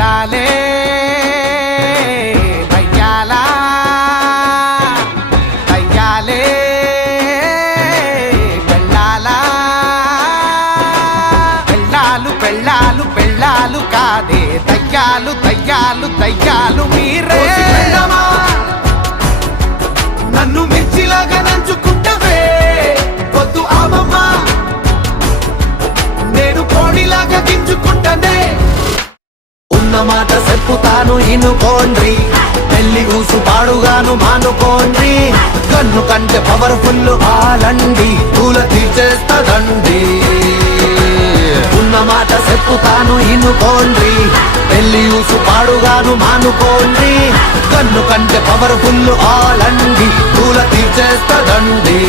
పెళ్ళాలే దయ్యాలా దయ్యాలే పెళ్ళాలా పెళ్ళాలు పెళ్ళాలు పెళ్ళాలు కాదే దయ్యాలు దయ్యాలు దయ్యాలు మీరే నన్ను మిర్చిలాగా నంచుకుంటవే వద్దు ఆమమ్మ నేను కోడిలాగా గింజుకుంటనే ఉన్న మాట చెప్పుతాను ఇనుకోండ్రి పెళ్లి ఊసు పాడుగాను మానుకోండ్రి కన్ను కంటే పవర్ఫుల్ ఆలండి పూల తీర్చేస్తదండి ఉన్న మాట చెప్పుతాను ఇనుకోండ్రి పెళ్లి ఊసు పాడుగాను మానుకోండ్రి కన్ను కంటే పవర్ఫుల్ ఆలండి పూల తీర్చేస్తదండి